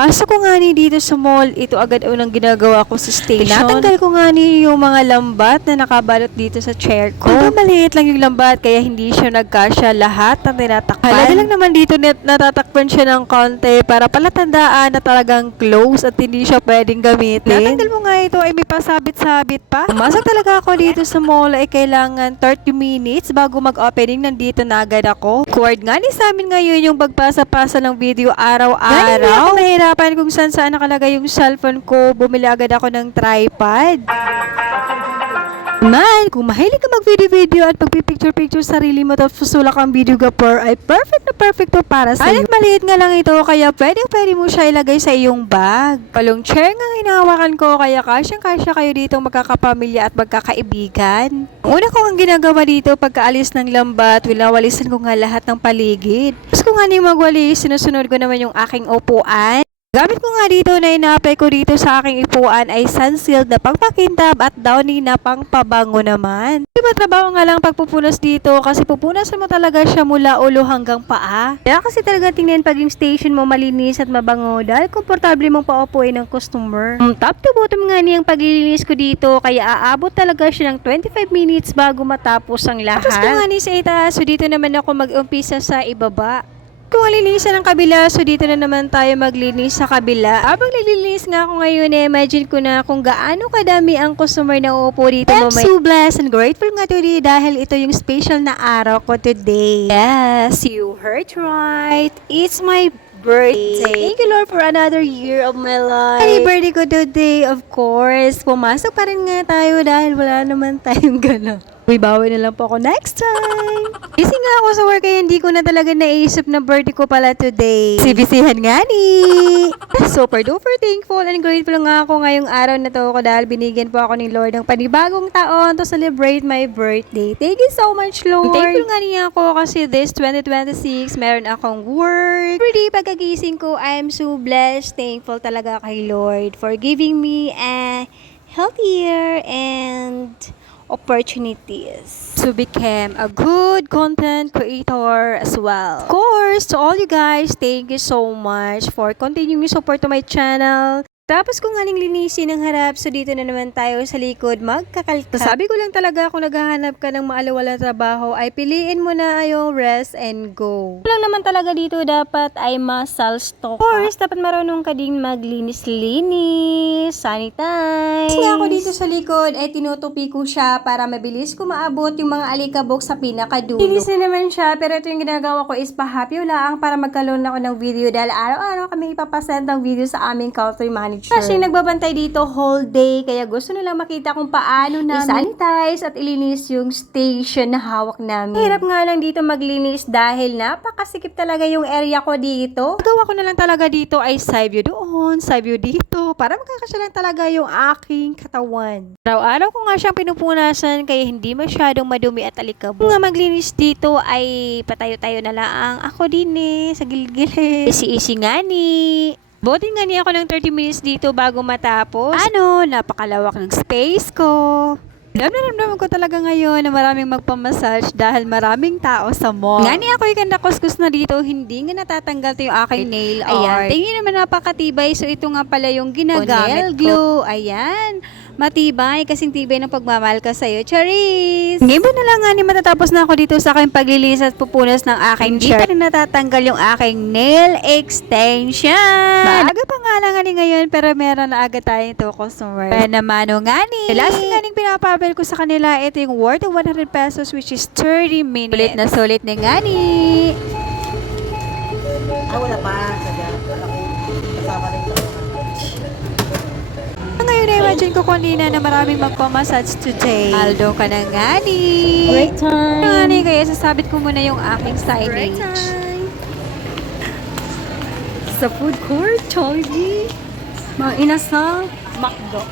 Pasok ko nga ni dito sa mall, ito agad unang ginagawa ko sa station. Tinatanggal ko nga ni yung mga lambat na nakabalot dito sa chair ko. Maliit lang yung lambat kaya hindi siya nagkasya lahat ng tinatakpan. Halaga lang naman dito natatakpan siya ng konti para palatandaan na talagang close at hindi siya pwedeng gamitin. Natanggal mo nga ito ay may pasabit-sabit pa. Pumasok talaga ako dito sa mall ay kailangan 30 minutes bago mag-opening, nandito na agad ako. Cord nga ni sa amin ngayon yung pagpasa-pasa ng video araw-araw. Nahirapan kung saan nakalagay yung cellphone ko. Bumili agad ako ng tripod. Man, kung mahilig ka mag-video-video at pagpipicture-picture sarili mo tapos sulak ang videographer ay perfect na perfect to para sa iyo. Maliit nga lang ito kaya pwede mo siya ilagay sa iyong bag. Palong chair nga hinahawakan ko kaya kasyang-kasya kayo dito magkakapamilya at magkakaibigan. Una ko ang ginagawa dito pagkaalis ng lambat, winawalisan ko nga lahat ng paligid. Tapos kung ano yung magwalis, sinusunod ko naman yung aking upuan. Gamit ko nga dito na ina-apply ko dito sa aking ipuan ay sun-sealed na pangpakintab at downy na pangpabango naman. Diba trabaho nga lang pagpupunas dito kasi pupunasan mo talaga siya mula ulo hanggang paa. Kaya kasi talaga tingnan pag yung station mo malinis at mabango dahil komportable mong paupuin ng customer. Top to bottom nga niyang paglilinis ko dito kaya aabot talaga siya ng 25 minutes bago matapos ang lahat. Tapos ko nga ni sa itaas, so dito naman ako mag-umpisa sa ibaba. Kung alinisan ng kabila, so dito na naman tayo maglinis sa kabila. Habang naglilinis nga ako ngayon, imagine ko na kung gaano kadami ang customer na uupo dito. I'm so blessed and grateful nga today dahil ito yung special na araw ko today. Yes, you heard right. It's my birthday. Thank you Lord for another year of my life. Happy birthday ko today, of course. Pumasok pa rin nga tayo dahil wala naman tayong gano'n. Bawi na lang po ako next time. Busy nga ako sa work kaya hindi ko na talaga naisip na birthday ko pala today. Bisihan nga ni. Super duper thankful and grateful nga ako ngayong araw na to ko dahil binigyan po ako ng Lord ng panibagong taon to celebrate my birthday. Thank you so much Lord. Thankful nga niya ako kasi this 2026 meron akong work. Every day pagkagising ko I am so blessed. Thankful talaga kay Lord for giving me a healthier and opportunities to become a good content creator as well. Of course, to all you guys, thank you so much for continuing support to my channel. Tapos kung aling linisin ng harap, so dito na naman tayo sa likod magkakalkal. Sabi ko lang talaga kung naghahanap ka ng maalawalang trabaho ay piliin mo na yung rest and go. Lang naman talaga dito dapat ay muscle stock. Of course, dapat marunong ka din maglinis-linis, sanitize. Kasi ako dito sa likod ay tinutupi ko siya para mabilis ko maabot yung mga alikabok sa pinakadulo. Linis na naman siya pero ito yung ginagawa ko is pahapyo lang para magkaroon ako ng video dahil araw-araw kami ipapasend ng video sa aming country manager. Kasi nagbabantay dito whole day, kaya gusto nila makita kung paano namin i-sanitize at ilinis yung station na hawak namin. Hirap nga lang dito maglinis dahil napakasikip talaga yung area ko dito. Gawa ko na lang talaga dito ay side view doon, side view dito, para magkakasya lang talaga yung aking katawan. Araw-araw ko nga siyang pinupunasan kaya hindi masyadong madumi at alikabok. Kung nga maglinis dito ay patayo-tayo na lang ako din sa gilid-gilid. Easy-easy nga ni. Botin nga niya ako ng 30 minutes dito bago matapos. Napakalawak ng space ko. Ramdam ko talaga ngayon na maraming magpamassage dahil maraming tao sa mall. Nga niya ako yung nakuskus na dito, hindi nga natatanggal to yung aking nail art. Ayan, tingin naman napakatibay. So ito nga pala yung ginagamit ko. Nail glue. Ayan. Matibay, kasing tibay ng pagmamahal ka sa'yo. Charis! Ngayon na lang nga ni matatapos na ako dito sa aking paglilis at pupunas ng aking shirt. Hindi pa rin natatanggal yung aking nail extension. Maaga pa nga lang nga ngayon pero meron na agad tayong ito customer. Kaya naman nga ni. Last nga ning pinapabel ko sa kanila, ito yung worth of 100 pesos which is 30 minutes. Sulit na nga ni. Wala pa. Kasama rin ito. Ngayon imagine ko kanina na maraming magpamassage today. Aldo ka na nga ni. Break time. Nga ni, kaya sasabit ko muna yung aking signage. Break time. Sa food court, Jollibee, mga inasal, McDo.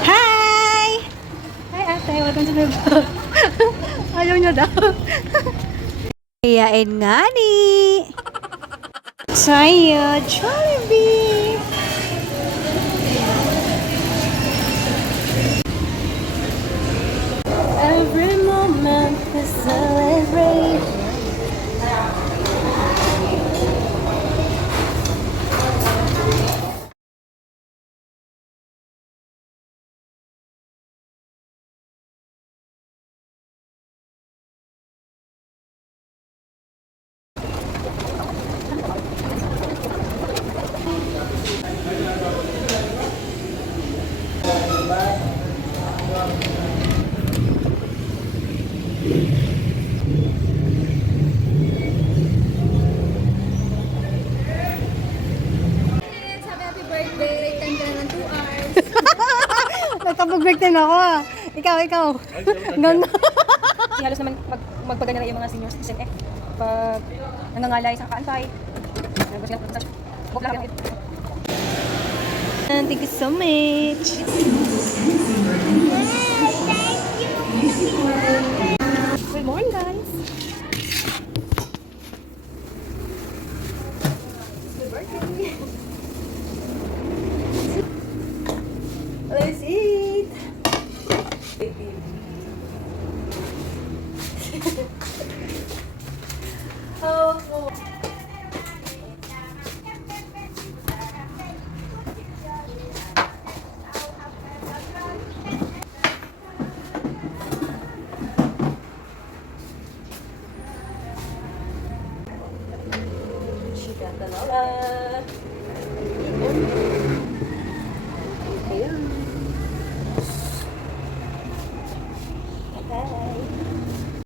Hi! Hi ate, welcome to my vlog. Ayaw niya daw. Kayain nga ni. Tayo, Jollibee! Every moment we celebrate. Victim ako ah. Ikaw. Ganda. Kasi halos naman magpaganyan na yung mga senior citizen pag nangangalay sa kaantay. Thank you so much. Good morning, guys. Let's eat. She got the lola.